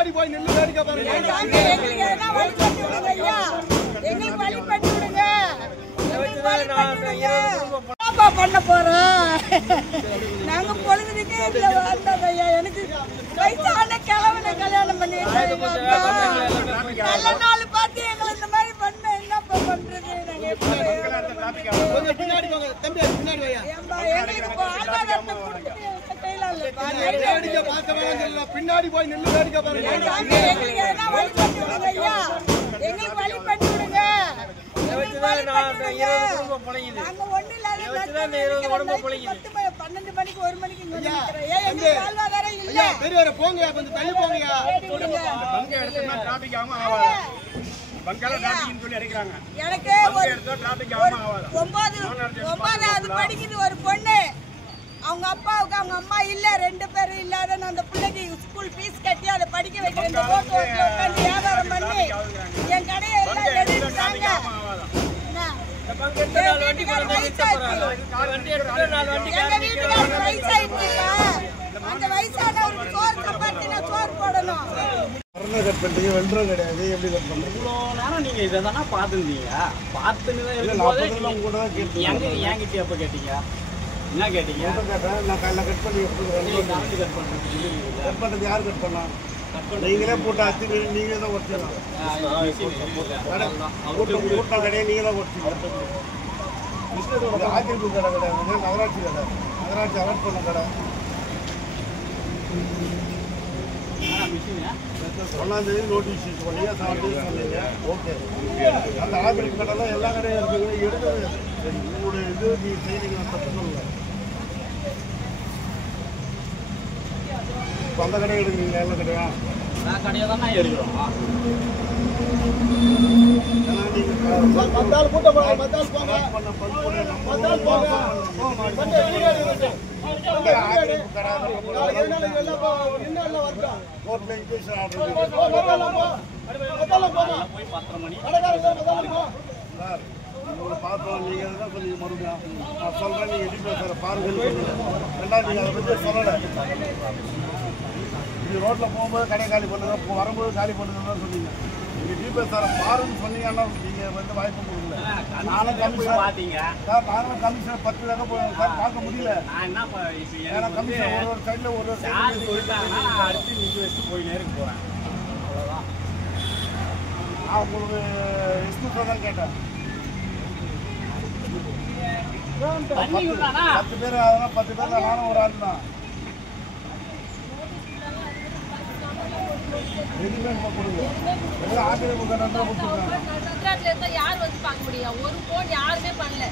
பின்னாடி போய் நின்னு வேடிக்கை பாருங்க. எங்களுக்கு எதனா வழி பண்ணி விடுங்க ஐயா. எங்களுக்கு வழி பண்ணி விடுங்க. என்னப்பா பண்ண போறோம்? நாங்க பொழுதுக்கே இதுல வந்தோம் ஐயா. எனக்கு வயசான கிழவனை கல்யாணம் பண்ணி நல்ல நாள் பார்த்து எங்களை இந்த மாதிரி பண்ண என்னப்பா பண்றது? நாங்க எப்படி பின்னாடி போங்க தம்பி, பின்னாடி வையா. எங்களுக்கு ஆதாரத்தை கொடுத்துட்டு கையில இல்லப்பா. வேடிக்கை பார்க்க வேண்டியதில்லை, பின்னாடி போய் நின்னு வேடிக்கை பாருங்க. எங்களுக்கு எதனா வழி பண்ணி விடுங்க ஐயா. எங்களுக்கு வழி பண்ணி விடுங்க. நாங்க ஒண்ணு இல்லாத 12 மணிக்கு 1 மணிக்கு இங்க நிக்கிறோம். எங்களுக்கு வாழ்வாதாரம் இல்ல. ஐயா பெரியவரே போங்க, கொஞ்சம் தள்ளி போங்கயா. பங்க எடுத்தா டிராபிக் ஆமா ஆவாது. பங்கல டிராபிக்னு சொல்லி அடிக்குறாங்க. எனக்கு ஒரு டிராபிக் ஆமா ஆவாது. 9வது படிக்குது ஒரு பொண்ணு. அவங்க அப்பாவுக்கு அவங்க அம்மா இல்ல, 2 பேரும் இல்லாத அந்த பிள்ளைக்கு ஸ்கூல் ஃபீஸ் கட்டி அதை படிக்க வைக்கிறேன். இந்த ரோட்ல உட்காந்து வியாபாரம் பண்ணி என் கடையை எல்லாம் எடுத்துட்டாங்க. எங்க வீட்டுக்கு வயசாயிடுச்சுப்பா. அந்த வயசானவருக்கு சோறு சப்பாத்தி நான் சோறு போடணும். கட் பண்ணிட்டீங்க, வெல்றம் கிடையாது, எப்படி கட் பண்றீங்க? இவ்வளோ நேரம் நீங்கள் இதை தானே பார்த்துருந்தீங்க. பார்த்துன்னு தான் இருக்கும்போது என்கிட்ட எப்போ கேட்டீங்க? என்ன கேட்டீங்க? நான் காலைல கட் பண்ணி கட் பண்ணது யார் கட் பண்ணா? நீங்களே போட்டு அத்தி நீங்களே தான் ஒட்டிடலாம். கூட்டம் கடையை நீங்க தான் ஒட்டிக்கலாம். ஆக்கிரமிப்பு கடை கிடையாது, நகராட்சி கடை, நகராட்சி அலர்ட் பண்ண கடை. 1ஆம் தேதி நோட்டீஸ் இஷ்யூ பண்ணீங்க, 7 days சொன்னீங்க. ஓகே, அந்த ஆக்கிரமிப்பு கடைலாம் எல்லா கடையும் இருக்குது, எடுக்கிறது உங்களுடைய இது நீ செய்வீங்க தப்பு சொல்லல. இப்போ அந்த கடையை எடுக்கிறீங்க, எல்லா கடையா? நான் கடையை தானே எடுக்கிறோம். ஏன்னா நீங்கள் மத்தால் கூட்டம் போங்க, மத்தால் போங்க, மத்தால் போங்க. கோர்ட்ல இன்ஜெக்ஷன் ஆர்டர் போய் 10:30 மணி சார், உங்களை பார்த்தோம். நீங்கள் தான் சொன்னீங்க மறுபடியும் நான் சொல்கிறேன், நீங்கள் எப்படி பேசுகிற பாருங்கள். ரெண்டாவது நீங்கள் அதை பற்றி சொல்லலை. நீங்கள் ரோட்டில் போகும்போது கடை காலி பண்ணுங்க, வரும்போது காலி பண்ணுங்க தான் சொன்னீங்க. நீங்கள் டிபிஎஸ் சாரை பாருன்னு சொன்னீங்கன்னா நீங்கள் வந்து வாய்ப்பு கொடுக்கல. நானும் கமிஷனர் பார்த்தீங்க சார், நானும் கமிஷனர் 10 தடவை போய் சார் பார்க்க முடியல. நான் என்ன ஏன்னா கமிஷனர் ஒரு சைடில் ஒரு யார் சொல்லிட்டாங்கன்னா நான் அடுத்து நிற்க வச்சுட்டு போய் நேருக்கு போகிறேன். அவ்வளோதான். நான் உங்களுக்கு எக்ஸ்கியூஸ் தான் கேட்டேன். தண்ணி விட்டானா 10 பேர், அதெல்லாம் 10 பேர் தான், நானும் ஒரு ஆள் தான். எதுவுமே கொடுங்க, எல்லாம் ஆக்கிரமிப்பு கடை தான் கொடுத்துருக்காங்க. யார் வந்து பார்க்க முடியும்? ஒரு போன் யாருமே பண்ணல.